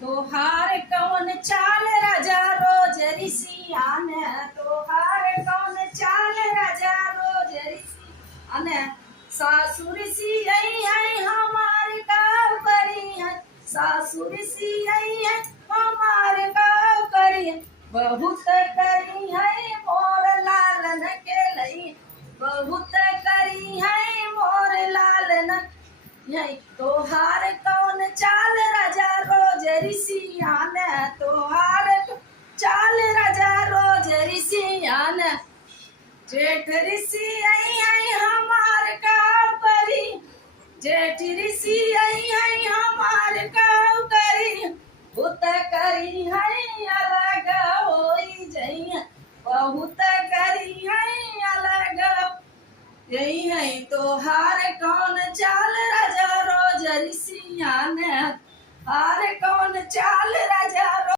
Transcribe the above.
तोहार कौन चाल राजा रोज ऋषियान, तोहार कौन चाल राजा रोज ऋषियान। सासुर सियई है हमार गाँव करी है, सासुर सियई है हमार गाँव करी है। बहुत करी है मोर लालन के लई, बहुत करी है मोर लालन यही। तोहार कौन चाल राजा रोज ऋषियान, तोहार चाल राजा रोज ऋषियान। जेठ ऋषि आई है हमार गाँव करी, जेठ ऋषि आई है हमार गाँव करी। बहुत करी है अलग होई जइया, बहुत करी है अलग यही है। तोहार कौन चाल राजा रोज ऋषियान, हार कौन चाल